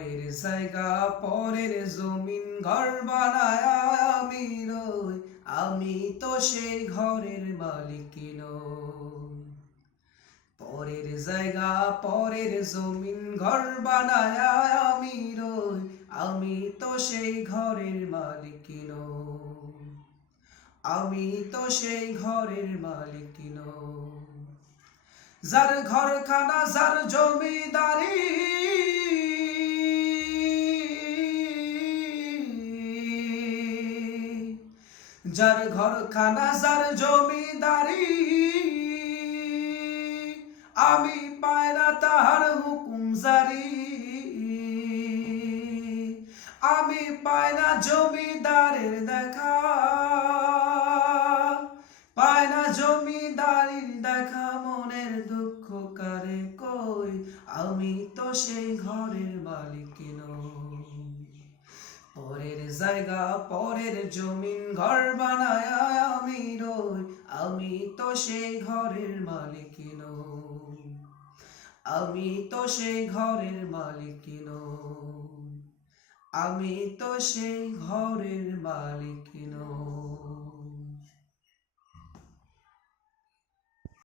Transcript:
পরের জায়গা পরের জমিন ঘর বানায় আমি রই, আমি তো সেই ঘরের মালিক নই। পরের জায়গা পরের জমিন ঘর বানায় আমি রই, আমি তো সেই ঘরের মালিক নই। আমি তো সেই ঘরের মালিক নই। যার ঘরখানা যার জমিদারি, যার ঘরখানা যার জমিদারি, আমি পাই না তাহার হুকুম জারি। আমি পাই না জমিদারের দেখা, পায় না জমিদারির দেখা, মনের দুঃখ কারে কই, আমি তো সেই ঘরের মালিক নই। পরের জায়গা পরের জমিন ঘর বানায় আমি রই, আমি তো সেই ঘরের মালিক নই। আমি তো সেই ঘরের মালিক নই। আমি তো সেই ঘরের মালিক নই।